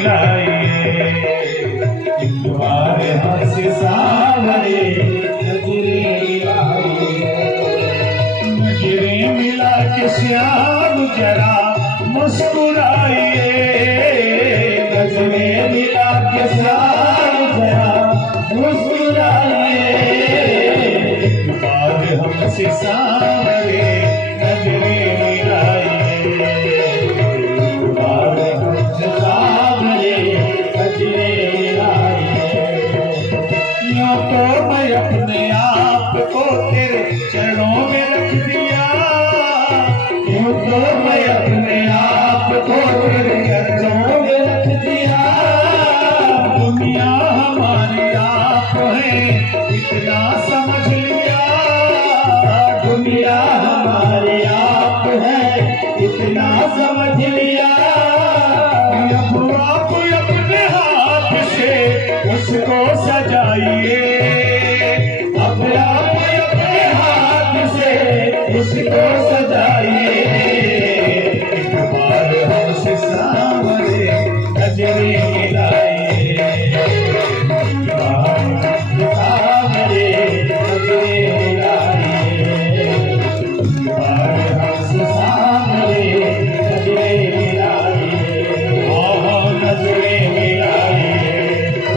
मिलाइए, एक बार हंस सावरे नजरे मिलाइए। नजरे मिला के श्याम जरा मुस्कुराइए, नजरे मिला के श्याम जरा मुस्कुराइए। एक बार हमसे सावरे नजरे मिलाइए, एक बार हमसे सावरे नजरे मिलाइए। यूं तो मैं अपने आप को तेरे चरणों में रख दिया, यूं तो मैं अपने आप को तेरे चरणों में रख दिया। दुनिया हमारी आप है इतना समझ लिया, दुनिया हमारी आप है इतना समझ लिया। अब आप अपने हाथ से उसको सजाइए, अब आप अपने हाथ से उसको सजाइए। एक बार हमसे सावरे नजरे मिलाइए, एक बार सावरे नजरे मिलाइए, एक बार हमसे सावरे नजरे मिलाइए। आहा नजरे मिलाइए,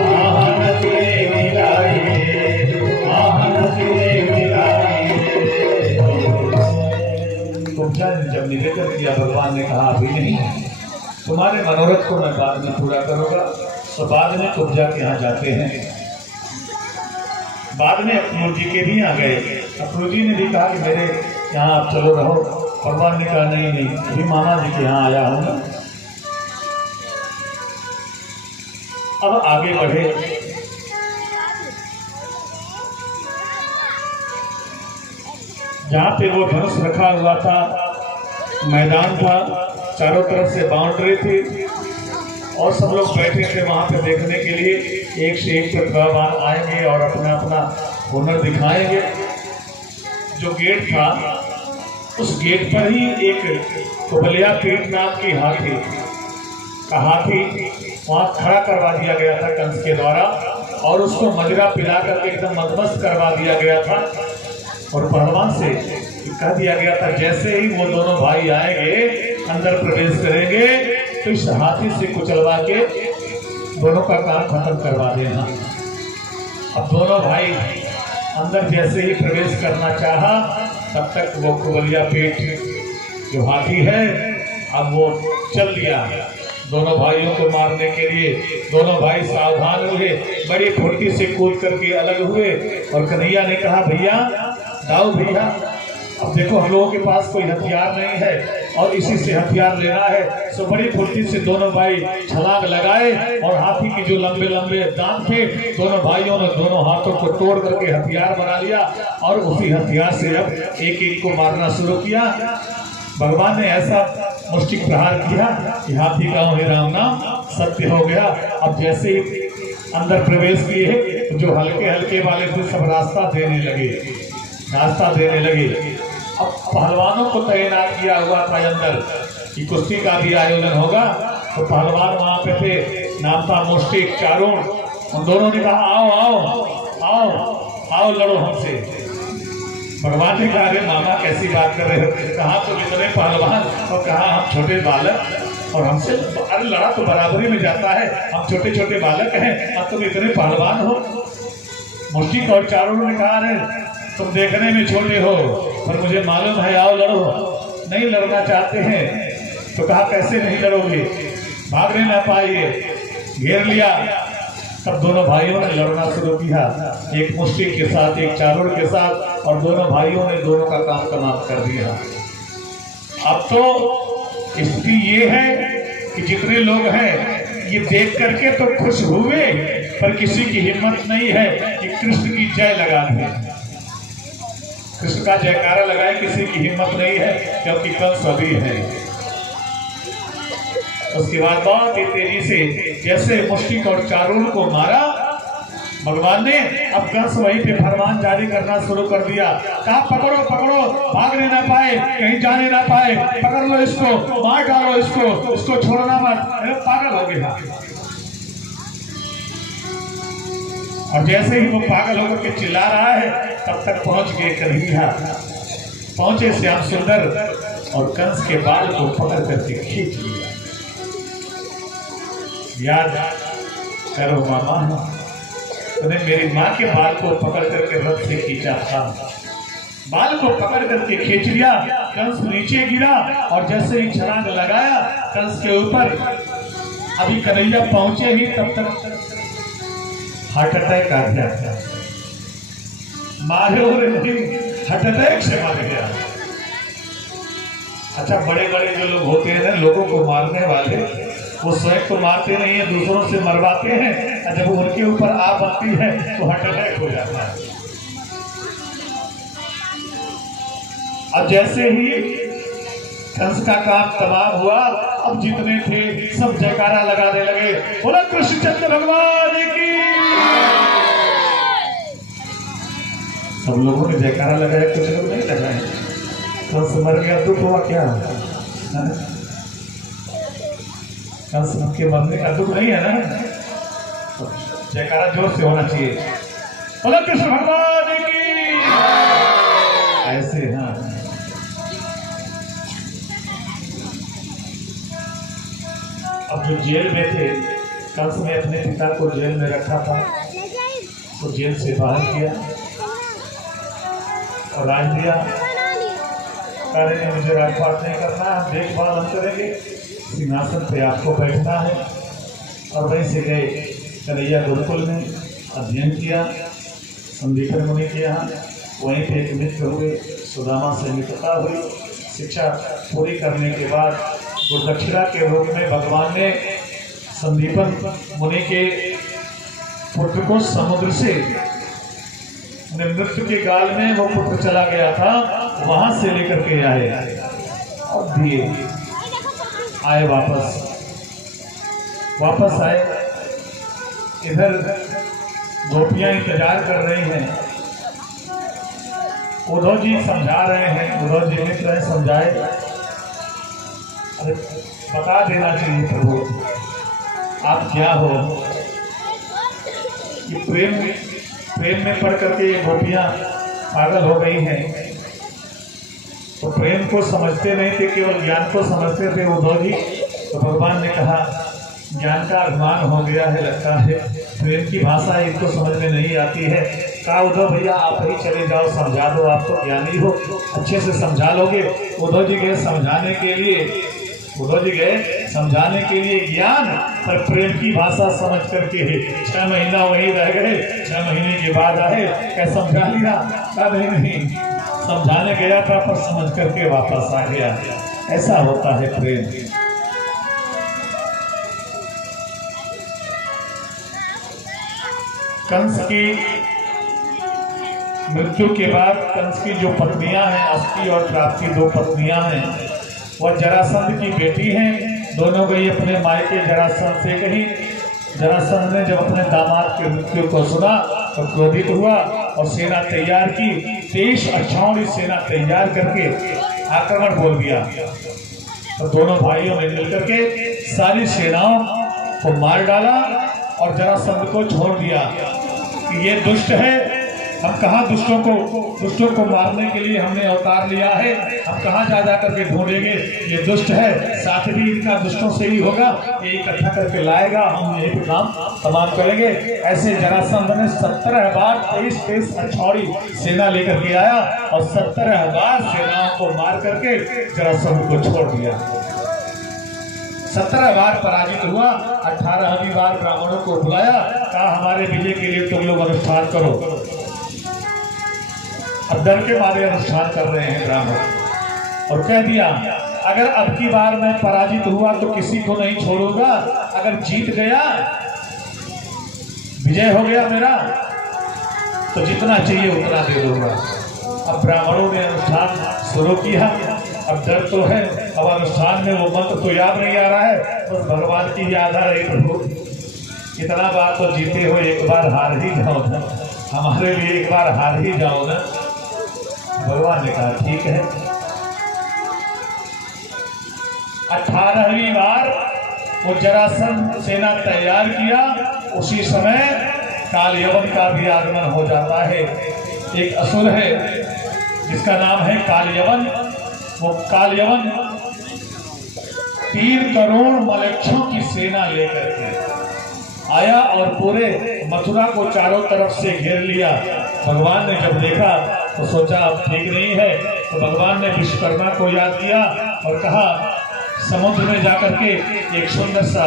आहा नजरे मिलाइए, आहा नजरे मिलाइए। कुब्जा ने जब निवेदन किया, भगवान ने कहा अभी नहीं, तुम्हारे मनोरथ को मैं बाद में पूरा करूंगा। तो बाद में कुब्जा के यहाँ जाते हैं। बाद में अक्रूर जी के भी यहाँ गए। अक्रूर जी ने भी कहा कि मेरे यहाँ आप चलो रहो। भगवान ने कहा नहीं नहीं, अभी मामा जी के यहाँ आया हूँ। अब आगे बढ़े। जहाँ पे वो धनुष रखा हुआ था, मैदान था, चारों तरफ से बाउंड्री थी और सब लोग बैठे थे वहाँ पे देखने के लिए। एक से एक प्रतिभावान आएंगे और अपना अपना हुनर दिखाएंगे। जो गेट था, उस गेट पर ही एक कुबलिया पीठ नाम की हाथी वहाँ खड़ा करवा दिया गया था कंस के द्वारा, और उसको मदिरा पिला करके एकदम मदमस्त करवा दिया गया था। और पहलवान से कह दिया गया था जैसे ही वो दोनों भाई आएंगे, अंदर प्रवेश करेंगे, तो इस हाथी से कुचलवा के दोनों का काम खत्म करवा देना। अब दोनों भाई अंदर जैसे ही प्रवेश करना चाहा, तब तक वो कुबलिया पेट जो हाथी है, अब वो चल दिया दोनों भाइयों को मारने के लिए। दोनों भाई सावधान हुए, बड़ी फुर्ती से कूद करके अलग हुए। और कन्हैया ने कहा भैया दाऊ भैया, अब देखो हम लोगों के पास कोई हथियार नहीं है और इसी से हथियार लेना है। सो बड़ी फुर्ती से दोनों भाई छलांग लगाए और हाथी की जो लंबे लंबे दांत थे, दोनों भाइयों ने दोनों हाथों को तोड़ करके हथियार बना लिया और उसी हथियार से अब एक एक को मारना शुरू किया। भगवान ने ऐसा मुष्टिक प्रहार किया कि हाथी का हे राम नाम सत्य हो गया। अब जैसे ही अंदर प्रवेश किए, तो जो हल्के हल्के वाले थे सब रास्ता देने लगे। अब पहलवानों को तैनात किया हुआ था अंदर कि कुश्ती का भी आयोजन होगा। तो पहलवान वहाँ पे थे, नाम था मुष्टिक चारुण। उन दोनों ने कहा आओ आओ आओ आओ लड़ो हमसे। भगवान ने कहा अरे मामा कैसी बात कर रहे हो, कहा तुम इतने पहलवान और कहा हम छोटे बालक, और हमसे अरे लड़ा तो बराबरी में जाता है, हम छोटे छोटे बालक हैं, अब तुम इतने पहलवान हो। मुष्टिक और चारुण ने कहा अरे तुम देखने में छोटे हो पर मुझे मालूम है, आओ लड़ो। नहीं लड़ना चाहते हैं तो कहा कैसे नहीं लड़ोगे, भागने ना पाइए, घेर लिया। तब दोनों भाइयों ने लड़ना शुरू किया, एक मुष्टिक के साथ एक चारुण के साथ, और दोनों भाइयों ने दोनों का काम समाप्त कर दिया। अब तो स्थिति ये है कि जितने लोग हैं ये देख करके तो खुश हुए, पर किसी की हिम्मत नहीं है कि कृष्ण की जय लगा दे, कृष्ण का जयकारा लगाए, किसी की हिम्मत नहीं है, क्योंकि कंस अभी है। उसके बाद बहुत ही तेजी से जैसे मुष्टिक और चारुण को मारा भगवान ने, अब कंस वहीं पे फरमान जारी करना शुरू कर दिया। कहा पकड़ो पकड़ो, भागने ना पाए, कहीं जाने ना पाए, पकड़ लो इसको, मार डालो इसको, इसको छोड़ना मत, पागल हो गया। और जैसे ही वो पागल होकर के चिल्ला रहा है तब तक पहुंच गए कन्हैया। पहुंचे श्याम सुंदर और कंस के बाल को पकड़ करके खींच लिया। याद करो मामा, तूने मेरी माँ के बाल को पकड़ करके रथ से खींचा था। बाल को पकड़ करके खींच लिया, कंस नीचे गिरा और जैसे ही छलांग लगाया कंस के ऊपर, अभी कन्हैया पहुंचे ही तब तक हार्ट अटैक आ गया। मारे और हार्ट अटैक से मर गया। अच्छा, बड़े बड़े जो लोग होते हैं ना, लोगों को मारने वाले, वो स्वयं को मारते नहीं है, दूसरों से मरवाते हैं, और जब उनके ऊपर आ बनती है तो हार्ट अटैक हो जाता है। अब जैसे ही कंस का काम तमाम हुआ, अब जितने थे सब जयकारा लगाने लगे, बोला कृष्णचंद्र भगवान की। सब लोगों ने जयकारा लगाया, कुछ लोग नहीं लगाए। कंस मर गया, दुख हुआ क्या? कंस के मरने का दुख नहीं है ना, जयकारा जोर से होना चाहिए, बोला कृष्ण भगवान की। ऐसे हाँ। अब जो जेल में थे, कंस ने अपने पिता को जेल में रखा था, तो जेल से बाहर किया और राज दिया। कार्य ने मुझे राजपाट नहीं करना, हम देखभाल हम करेंगे, सिंहासन पे आपको बैठना है। और वहीं से गए कन्हैया गुरुकुल में अध्ययन किया, संदीपन मुनि के यहाँ। वहीं पे एक मित्र हुए, सुदामा से मित्रता हुई। शिक्षा पूरी करने के बाद गुरुदक्षिणा के रूप में भगवान ने संदीपन मुनि के पुत्र को समुद्र से, मृत्यु के काल में वो पुत्र चला गया था, वहां से लेकर के आए और दिए। आए वापस आए। इधर गोपियां इंतजार कर रही हैं, उद्धव जी समझा रहे हैं, उद्धव जी मित्र हैं, समझाए। अरे बता देना चाहिए प्रभु, आप क्या हो। ये प्रेम में पढ़ करके ये गोपियां पागल हो गई हैं। तो प्रेम को समझते नहीं थे, केवल ज्ञान को समझते थे उद्धव जी। तो भगवान ने कहा ज्ञान का अभिमान हो गया है लगता है, प्रेम की भाषा इनको समझ में नहीं आती है। कहा उद्धव भैया आप ही चले जाओ, समझा दो, आप तो ज्ञानी हो, अच्छे से समझा लोगे। उद्धव जी गए समझाने के लिए, ज्ञान पर प्रेम की भाषा समझ करके 6 महीना वहीं रह गए। 6 महीने के बाद आए, क्या समझा लिया? कहा नहीं, समझाने गया था पर समझ करके वापस आ गया। ऐसा होता है प्रेम। कंस की मृत्यु के बाद कंस की जो पत्नियां हैं, अष्टि और प्राप्ति 2 पत्नियां हैं, वह जरासंध की बेटी हैं। दोनों गई अपने मायके जरासंध से कहीं। जरासंध ने जब अपने दामाद की मृत्यु को सुना तो क्रोधित हुआ और सेना तैयार की। 23 अक्षौहिणी सेना तैयार करके आक्रमण बोल दिया। तो दोनों भाइयों ने मिलकर के सारी सेनाओं को मार डाला और जरासंध को छोड़ दिया कि ये दुष्ट है। हम कहाँ दुष्टों को मारने के लिए हमने अवतार लिया है, हम कहाँ जा करके ढूंढेंगे, ये दुष्ट है, साथ भी इनका दुष्टों से ही होगा, ये इकट्ठा करके लाएगा, हम यही पे काम तमाम करेंगे। ऐसे जरासंध ने 17 बार 23 अक्षौहिणी सेना लेकर के आया और 17 बार सेनाओं को मार करके जरासंध को छोड़ दिया। 17 बार पराजित हुआ। 18वीं बार ब्राह्मणों को बुलाया, कहा हमारे विजय के लिए तुम लोग अनुष्ठान करो। अब डर के मारे अनुष्ठान कर रहे हैं ब्राह्मण, और कह दिया अगर अब की बार मैं पराजित हुआ तो किसी को नहीं छोड़ूंगा, अगर जीत गया, विजय हो गया मेरा, तो जितना चाहिए उतना दे दूंगा। अब ब्राह्मणों ने अनुष्ठान शुरू किया। अब डर तो है, अब अनुष्ठान में वो मंत्र तो याद नहीं आ रहा है, बस भगवान की याद आ रही। प्रभु इतना बार तो जीते हो, एक बार हार ही जाओ ना, हमारे लिए एक बार हार ही जाओ ना। भगवान ने कहा ठीक है। 18वीं बार वो जरासंध सेना तैयार किया। उसी समय काल यवन का भी आगमन हो जाता है। एक असुर है जिसका नाम है काल यवन। वो काल यवन 3 करोड़ मलेच्छों की सेना लेकर के आया और पूरे मथुरा को चारों तरफ से घेर लिया। भगवान ने जब देखा तो सोचा अब ठीक नहीं है, तो भगवान ने विश्वकर्मा को याद किया और कहा समुद्र में जाकर के एक सुंदर सा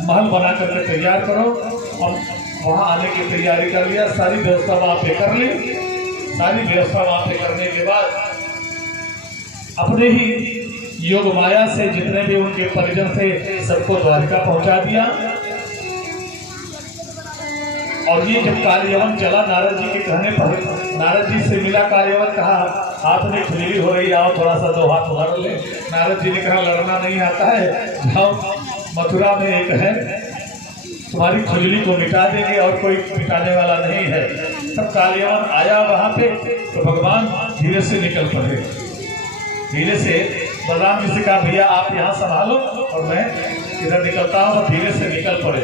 महल बना करके तैयार करो। और वहां आने की तैयारी कर लिया, सारी व्यवस्था वहां पे कर ली। सारी व्यवस्था वहां पे करने के बाद अपने ही योग माया से जितने भी उनके परिजन थे सबको द्वारिका पहुंचा दिया। और ये जब कालयवन चला नारद जी के कहने पर, नारद जी से मिला कालयवन, कहा हाथ में खुजली हो रही, आओ थोड़ा सा 2 हाथ उधर ले। नारद जी ने कहा लड़ना नहीं आता है, जाओ मथुरा में एक है तुम्हारी खुजली को मिटा देंगे और कोई मिटाने वाला नहीं है। तब कालयवन आया वहां पे तो भगवान धीरे से निकल पड़े। धीरे से बलराम जी से कहा भैया आप यहाँ संभालो और मैं इधर निकलता हूँ, और धीरे से निकल पड़े।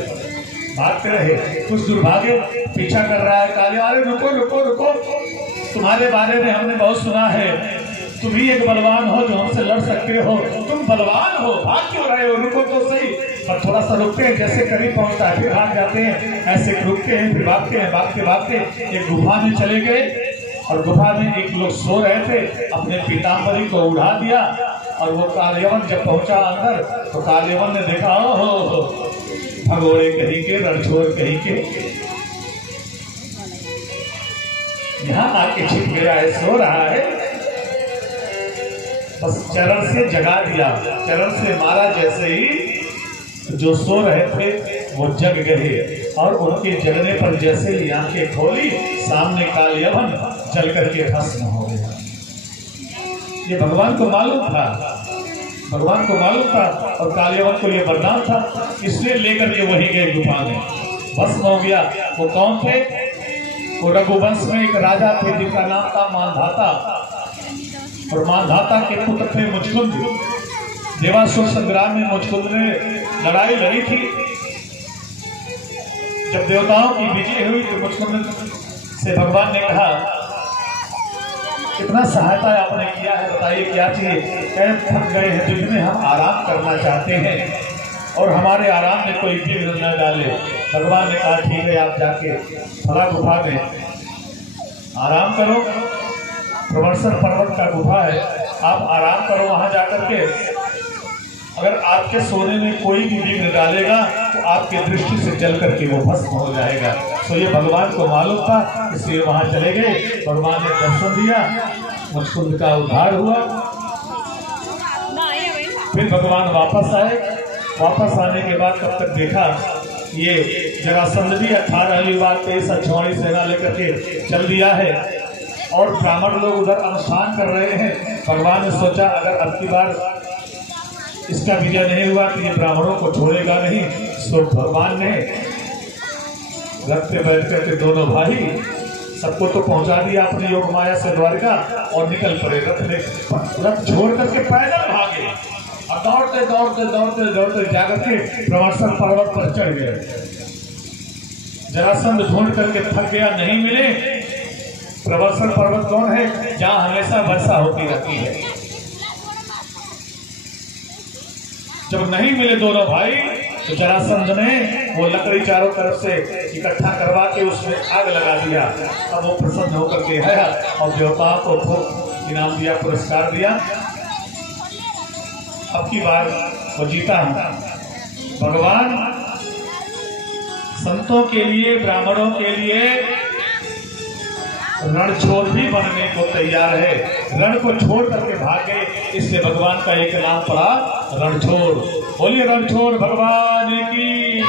भागते रहे, कुछ दुर्भाग्य पीछा कर रहा है कालिया, अरे रुको रुको रुको, तुम्हारे बारे में हमने बहुत सुना है, तुम ही एक बलवान हो जो हमसे लड़ सकते हो, तुम बलवान हो, भाग क्यों रहे हो, रुको तो सही। पर थोड़ा सा रुकते हैं, जैसे करीब पहुंचता है फिर भाग जाते हैं, ऐसे रुकते हैं फिर भागते हैं। भागते भागते एक गुफा में चले गए और गुफा में एक लोग सो रहे थे, अपने पीताम्बरी को उड़ा दिया। और वो कालयवन जब पहुंचा अंदर तो कालयवन ने देखा हो भगोड़े कहीं के, रणछोड़ कहीं के, यहाँ आके छिप गया है, सो रहा है। बस चरण से जगा दिया, चरण से मारा, जैसे ही जो सो रहे थे वो जग गए। और उनके जगने पर जैसे ही आंखें खोली, सामने कालयवन जल करके भस्म हो गया। ये भगवान को मालूम था, भगवान को मालूम था और कालयवन को ये वरदान था, इसलिए लेकर के वही गए गुफा में, भस्म हो गया। वो कौन थे? वो रघुवंश में एक राजा थे जिनका नाम था मानधाता, और मानधाता के पुत्र थे मुचकुंद। देवासुर संग्राम में मुचकुंद ने लड़ाई लड़ी थी। जब देवताओं की विजय हुई तो मुचकुंद से भगवान ने कहा कितना सहायता आपने किया है, बताइए क्या चाहिए। कहे थक गए हैं तो इसमें हम आराम करना चाहते हैं और हमारे आराम में कोई विघ्न न डाले। भगवान ने कहा ठीक है, आप जाके फला गुफा में आराम करो, प्रवर्षण पर्वत का गुफा है, आप आराम करो वहां जाकर के। अगर आपके सोने में कोई भी विघ्न डालेगा तो आपके दृष्टि से जल करके वो भस्म हो जाएगा। तो ये भगवान को मालूम था, इसलिए वहां चले गए। भगवान ने दर्शन दिया, मुचकुंद का उद्धार हुआ। फिर भगवान वापस आए। वापस आने के बाद तब तक देखा ये जरासंध भी 18वीं बार 23 अक्षौहिणी सेना लेकर के चल दिया है और ब्राह्मण लोग उधर अनुष्ठान कर रहे हैं। भगवान ने सोचा अगर अब की बार इसका विजय नहीं हुआ तो ये ब्राह्मणों को छोड़ेगा नहीं। तो भगवान ने रथ पे बैठ करके दोनों भाई सबको तो पहुंचा दिया अपनी योग माया से द्वारिका और निकल पड़े। रथ छोड़ करके पैदल भागे और दौड़ते दौड़ते दौड़ते दौड़ते जाकर के प्रवर्षण पर्वत पर चढ़ गए। जरासंध ढूंढ करके थक गया, नहीं मिले। प्रवर्षण पर्वत कौन है? जहां हमेशा वर्षा होती रहती है। जब नहीं मिले दोनों भाई तो जरासंध ने वो लकड़ी चारों तरफ से इकट्ठा करवा के उसमें आग लगा दिया। अब वो प्रसन्न होकर के आया और देवताओं को खूब इनाम दिया, पुरस्कार दिया। अब की बार वो जीता है। भगवान संतों के लिए, ब्राह्मणों के लिए रणछोड़ भी बनने को तैयार है। रण को छोड़ करके भागे, इसलिए भगवान का एक नाम पड़ा रणछोड़। बोलिए रणछोड़ भगवान की।